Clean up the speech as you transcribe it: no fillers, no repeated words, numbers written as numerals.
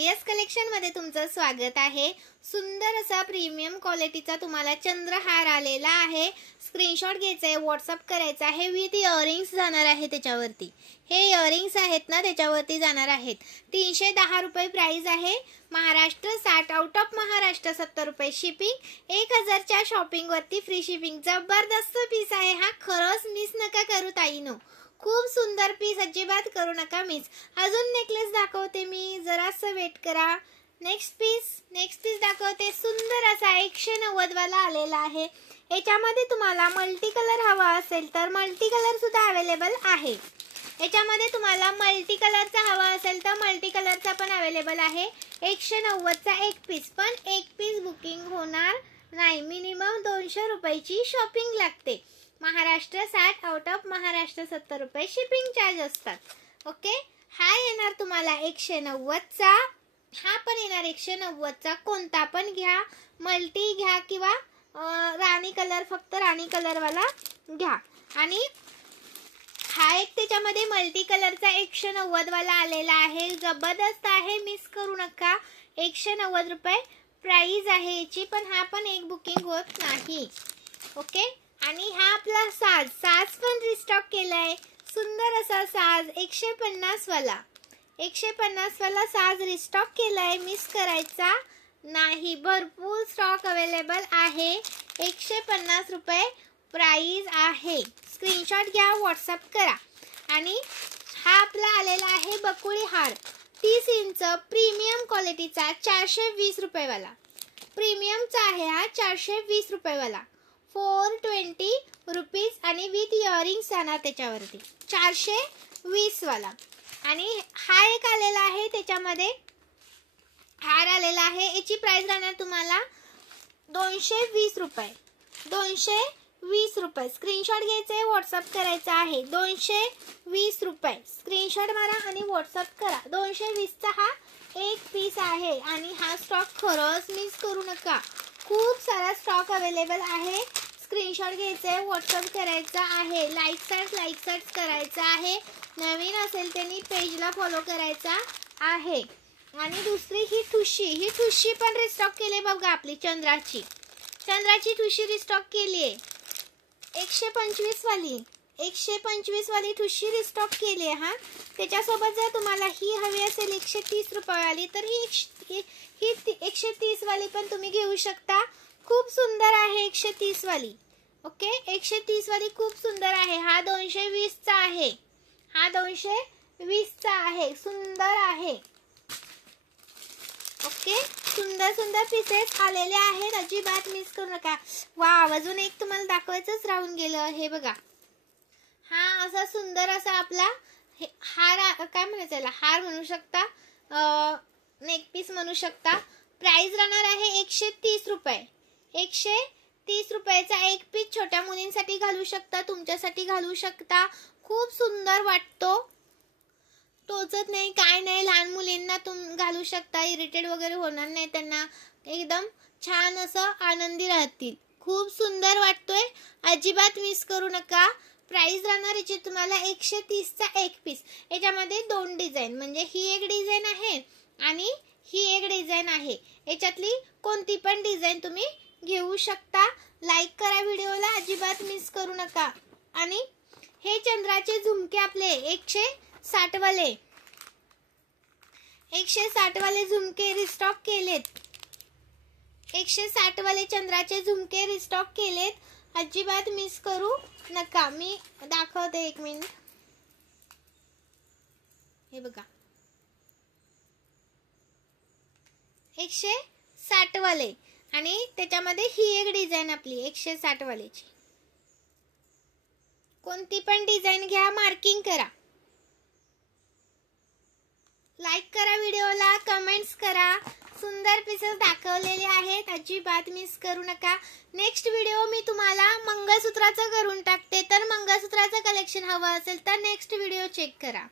VS collection मध्ये तुमचं स्वागत आहे। सुंदर असा प्रीमियम क्वालिटीचा तुम्हाला चंद्रहार आलेला आहे। स्क्रीनशॉट घ्यायचा आहे, व्हॉट्सअप करायचा आहे। विथ इयरिंग्स जाणार आहे त्याच्यावरती। हे इयरिंग्स आहेत ना त्याच्यावरती जाणार आहेत। 310 रुपये प्राइस आहे। महाराष्ट्र 60, आउट ऑफ महाराष्ट्र 70 रुपये शिपिंग। 1000 च्या शॉपिंग वरती फ्री शिपिंग। जबरदस्त पीस आहे हा, खरंच मिस नका करू ताईनो। खूप सुंदर पीस, अजिबात करू नका मिस। अजून नेकलेस दाखवते मी, जरासं वेट करा। नेक्स्ट पीस दाखवते। सुंदर असा 190 वाला आलेला आहे। याच्यामध्ये तुम्हाला मल्टी कलर हवा असेल तर मल्टी कलर सुद्धा अवेलेबल आहे। याच्यामध्ये तुम्हाला मल्टी कलरचा हवा असेल तर मल्टी कलरचा पण अवेलेबल आहे। 190 चा एक पीस, पण एक पीस बुकिंग होणार नाही। मिनिमम 200 रुपयाची शॉपिंग लागते। महाराष्ट्र 60, आउट ऑफ महाराष्ट्र 70 रुपये शिपिंग चार्ज असतात। ओके, हा येणार तुम्हाला 190 चा। हा पण येणार 190 चा। कोणता पण घ्या, मल्टी घ्या किंवा राणी कलर, फक्त राणी कलर वाला घ्या। आणि हा एक त्याच्यामध्ये मल्टी कलरचा 190 वाला आलेला आहे। जबरदस्त आहे, मिस करू नका। 190 रुपये प्राइस आहे याची, पण हा पण एक बुकिंग होत नाही। ओके, आणि हा आपला साज पण रिस्टॉक केलाय। सुंदर असा साज 150 वाला साज रिस्टॉक केलाय, मिस करायचा नाही। भरपूर स्टॉक अवेलेबल आहे। 150 रुपये प्राइस आहे। स्क्रीनशॉट घ्या, व्हॉट्सअप करा। आणि हा आपला आलेला आहे बकुळी हार 30 इंच प्रीमियम क्वालिटीचा 420 रुपये वाला। प्रीमियमचा आहे हा, 420 रुपये वाला। 420 रुपीज आणि विथ इयरिंग्स येणार त्याच्यावरती 420 वाला। आणि हा एक आलेला आहे, त्याच्यामध्ये हार आलेला आहे। याची प्राइस राहणार तुम्हाला 220 रुपये। 220 रुपये। स्क्रीनशॉट घ्यायचे, व्हॉट्सअप करायचा आहे। 220 रुपये स्क्रीनशॉट मारा आणि व्हॉट्सअप करा। 220 चा हा एक पीस आहे। आणि हा स्टॉक खरंच मिस करू नका। खूप सारा स्टॉक अवेलेबल आहे। स्क्रीनशॉट घ्यायचे, व्हॉट्सअप करायचा आहे। लाईक करायचा आहे। नवीन असेल त्यांनी पेजला फॉलो करायचा आहे। आणि दुसरी ही ठुशी पण रिस्टॉक केली बघा। आपली चंद्राची ठुशी रिस्टॉक केली आहे। 125 वाली ठुशी रिस्टॉक केली आहे हा। त्याच्यासोबत जर तुम्हाला ही हवी असेल 130 रुपये वाली, तर ही 130 वाली पण तुम्ही घेऊ शकता। खूप सुंदर आहे 130 वाली। ओके, 130 वाली खूप सुंदर आहे। हा 220 चा आहे। हा 220 चा आहे। सुंदर आहे। ओके, सुंदर पीसेस आलेले आहेत, अजिबात मिस करू नका। वाव, अजून एक तुम्हाला दाखवायचंच राहून गेलं। हे बघा, हा असा सुंदर असा आपला हार, काय म्हणायचं याला, हार म्हणू शकता, नेक पीस म्हणू शकता। प्राइस राहणार आहे 130 रुपये। 130 रुपयाचा एक पीस छोट्या मुलींसाठी घालू शकता, तुमच्यासाठी घालू शकता। खूप सुंदर वाटतो, टोचत नाही, काय नाही। लहान मुलींना घालू शकता, इरिटेट वगैरे होणार नाही त्यांना। एकदम छान असं आनंदी राहतील। खूप सुंदर वाटतोय, अजिबात मिस करू नका। प्राइस राहणार याची तुम्हाला 130 चा एक पीस। याच्यामध्ये 2 डिझाईन, म्हणजे ही एक डिझाईन आहे आणि ही एक डिझाईन आहे। याच्यातली कोणती पण डिझाईन तुम्ही घेऊ शकता। लाईक करा व्हिडिओला, अजिबात मिस करू नका। आणि हे चंद्राचे झुमके आपले 160 वाले झुमके रिस्टॉक केलेत। 160 वाले चंद्राचे झुमके रिस्टॉक केलेत, अजिबात मिस करू नका। मी दाखवते, एक मिनिट। हे बघा, 160 वाले आणि त्याच्यामध्ये ही एक डिझाईन आपली 160 वाल्याची। कोणती पण डिझाईन घ्या, मार्किंग करा, लाईक करा व्हिडिओला, कमेंट्स करा। सुंदर पीसेस दाखवलेले आहेत, अजिबात मिस करू नका। नेक्स्ट व्हिडिओ मी तुम्हाला मंगळसूत्राचं करून टाकते, तर मंगळसूत्राचं कलेक्शन हवं असेल तर नेक्स्ट व्हिडिओ चेक करा।